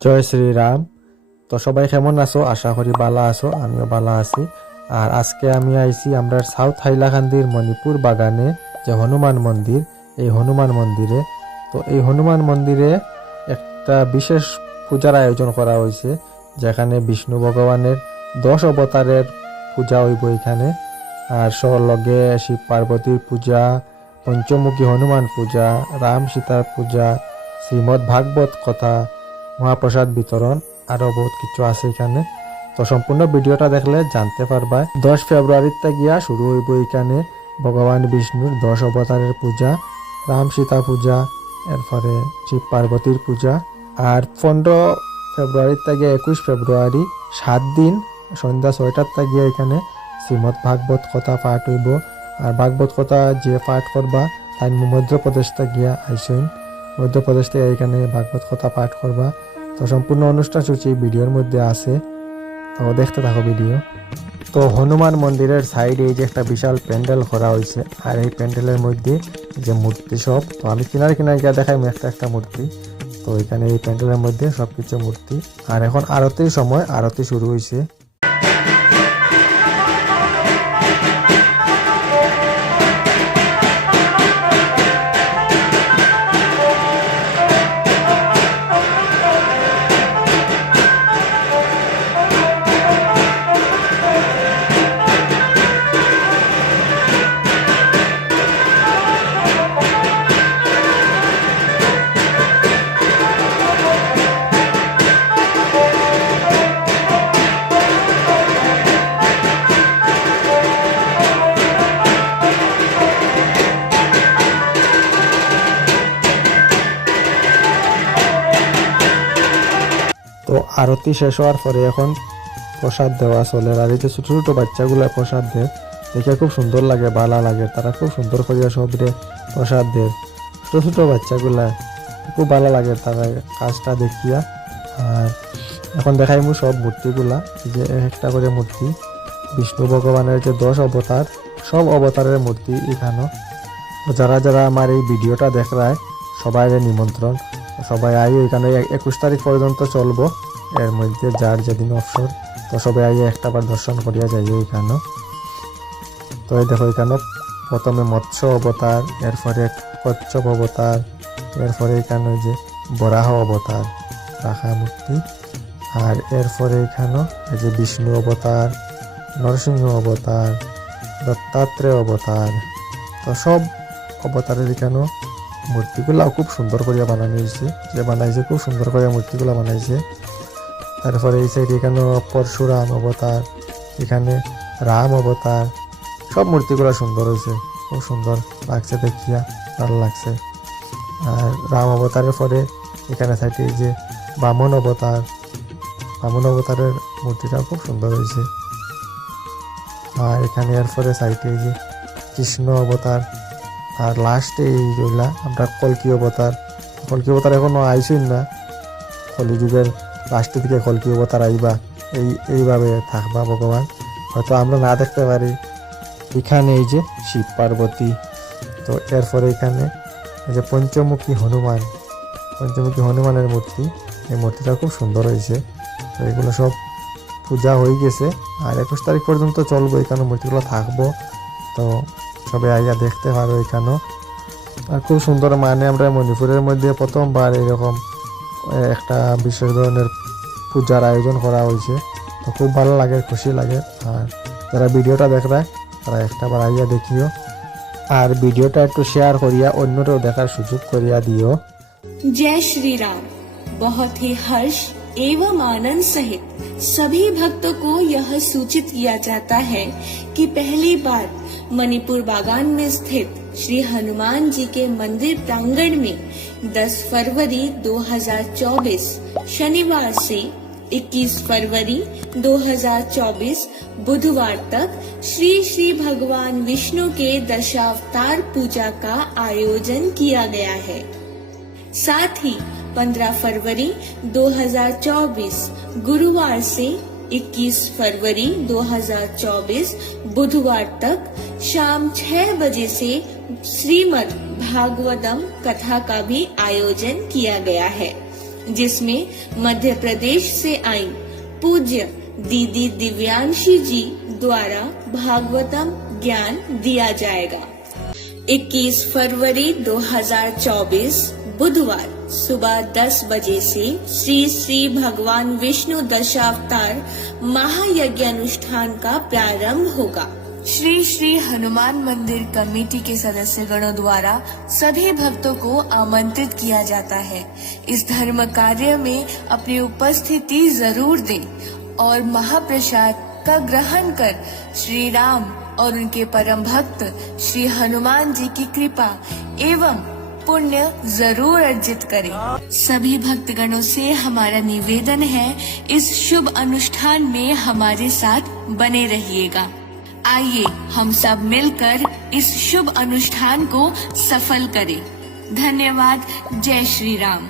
জয় শ্রীরাম। তো সবাই কেমন আছো? আশা করি বালা আছো, আমিও বালা আছি। আর আজকে আমি আইছি আমরা সাউথ হাইলাকান্দির মণিপুর বাগানে যে হনুমান মন্দির, এই হনুমান মন্দিরে। তো এই হনুমান মন্দিরে একটা বিশেষ পূজার আয়োজন করা হয়েছে যেখানে বিষ্ণু ভগবানের দশ অবতারের পূজা হইব এখানে। আর লগে শিব পার্বতীর পূজা, পঞ্চমুখী হনুমান পূজা, রাম সীতার পূজা শ্রীমৎ ভাগবত কথা মহাপ্রসাদ বিতরণ, আরও বহুত কিছু আছে এখানে। তো সম্পূর্ণ ভিডিওটা দেখলে জানতে পারবা দশ ফেব্রুয়ারিতে গিয়া শুরু হইব এখানে ভগবান বিষ্ণুর দশ অবতারের পূজা, রাম সীতা পূজা, এরপরে শিব পার্বতীর পূজা। আর পনেরো ফেব্রুয়ারির থেকে একুশ ফেব্রুয়ারি, সাত দিন, সন্ধ্যা ছয়টার থেকে এখানে শ্রীমৎ ভাগবত কথা পাঠ হইব। আর ভাগবত কথা যে পাঠ করবা, তাই মধ্যপ্রদেশ গিয়া আইসইন মধ্যপ্রদেশ থেকে এখানে ভাগবত কথা পাঠ করবা। তো সম্পূর্ণ অনুষ্ঠান সূচি ভিডিওর মধ্যে আছে। তো দেখতে থাকো ভিডিও। তো হনুমান মন্দিরের সাইডে এই যে একটা বিশাল প্যান্ডেল করা হয়েছে, আর এই প্যান্ডেলের মধ্যে যে মূর্তি সব, তো আমি কিনার কিনার গিয়ে দেখাই, একটা একটা মূর্তি। তো এখানে এই প্যান্ডেলের মধ্যে সব কিছু মূর্তি। আর এখন আরতির সময়, আরতি শুরু হয়েছে। আরতি শেষ হওয়ার পরে এখন প্রসাদ দেওয়া চলে। আর এই যে ছোটো ছোটো বাচ্চাগুলো প্রসাদ দেয়, দেখে খুব সুন্দর লাগে, ভালো লাগে। তারা খুব সুন্দর করিয়া সব সবরে প্রসাদ দেয়। ছোটো ছোটো বাচ্চাগুলা, খুব ভালো লাগে তারা কাজটা দেখিয়া। আর এখন দেখাই মু সব মূর্তিগুলা যে এক একটা করে মূর্তি, বিষ্ণু ভগবানের যে দশ অবতার, সব অবতারের মূর্তি এখানে। যারা যারা আমার এই ভিডিওটা দেখায় সবাই নিমন্ত্রণ। সবাই আই এখানে একুশ তারিখ পর্যন্ত চলবো। এর মধ্যে যার যেদিন অবসর তো সবাই আইয়ে একটা বার দর্শন করিয়া যাইও এখানে। তো এই দেখো এখানে প্রথমে মৎস্য অবতার, এরপরে কচ্ছপ অবতার, এরপরে এখানে যে বরাহ অবতার রাখা মূর্তি আর এরপরে এখানে যে বিষ্ণু অবতার, নরসিংহ অবতার, দত্তাত্রেয় অবতার। তো সব অবতারের এখানে মূর্তিগুলা খুব সুন্দর করিয়া বানানো হয়েছে যে বানাইছে, খুব সুন্দর করিয়া মূর্তিগুলা বানাইছে। তারপরে এই সাইডে এখানে পরশুরাম অবতার, এখানে রাম অবতার। সব মূর্তিগুলা সুন্দর হয়েছে, খুব সুন্দর লাগছে দেখিয়া, ভালো লাগছে। আর রাম অবতারের পরে এখানে সাইডে যে বামন অবতার। বামন অবতারের মূর্তিটা খুব সুন্দর হয়েছে। আর এখানে এরপরে সাইডে যে কৃষ্ণ অবতার। আর লাস্টে এই রইলা আমরা কলকি অবতার। কলকি অবতার এখনও আইসই না। কলিযুগের লাস্টের দিকে কলকি অবতার আইবা এই, এইভাবে থাকবা ভগবান? হয়তো আমরা না দেখতে পারি। এখানে এই যে শিব পার্বতী, তো এরপরে এখানে এই যে পঞ্চমুখী হনুমান, পঞ্চমুখী হনুমানের মূর্তি। এই মূর্তিটা খুব সুন্দর হয়েছে। তো এগুলো সব পূজা হয়ে গেছে। আর একুশ তারিখ পর্যন্ত চলবো এখানে মূর্তিগুলো থাকব। তো সবাই আইয়া দেখতে পারো এখানেও। আর খুব সুন্দর মানে আমরা মণিপুরের মধ্যে প্রথমবার এরকম একটা বিশেষ ধরনের পূজার আয়োজন করা হয়েছে তো খুব ভালো লাগে খুশি লাগে আর যারা ভিডিওটা দেখবে তারা একটা বার আইয়া দেখিও আর ভিডিওটা একটু শেয়ার করিয়া অন্যরাও দেখার সুযোগ করিয়া দিও जय श्री राम बहुत ही हर्ष एवं आनंद सहित सभी भक्तों को यह सूचित किया जाता है कि पहली बार मणिपुर बागान में स्थित श्री हनुमान जी के मंदिर प्रांगण में 10 फरवरी 2024 शनिवार से 21 फरवरी 2024 बुधवार तक श्री श्री भगवान विष्णु के दशावतार पूजा का आयोजन किया गया है। साथ ही 15 फरवरी 2024 गुरुवार से 21 फरवरी 2024 बुधवार तक शाम 6 बजे से श्रीमद् भागवतम कथा का भी आयोजन किया गया है, जिसमें मध्य प्रदेश से आई पूज्य दीदी दिव्यांशी जी द्वारा भागवतम ज्ञान दिया जाएगा। 21 फरवरी 2024 बुधवार, सुबह 10 बजे से श्री श्री भगवान विष्णु दशावतार महायज्ञ अनुष्ठान का प्रारंभ होगा। श्री श्री हनुमान मंदिर कमेटी के सदस्यगणों द्वारा सभी भक्तों को आमंत्रित किया जाता है। इस धर्म कार्य में अपनी उपस्थिति ज़रूर दें और महाप्रसाद का ग्रहण कर श्री राम और उनके परम भक्त श्री हनुमान जी की कृपा एवं पुण्य ज़रूर अर्जित करें। सभी भक्तगणों से हमारा निवेदन है, इस शुभ अनुष्ठान में हमारे साथ बने रहिएगा। आइए हम सब मिलकर इस शुभ अनुष्ठान को सफल करें। धन्यवाद। जय श्री राम।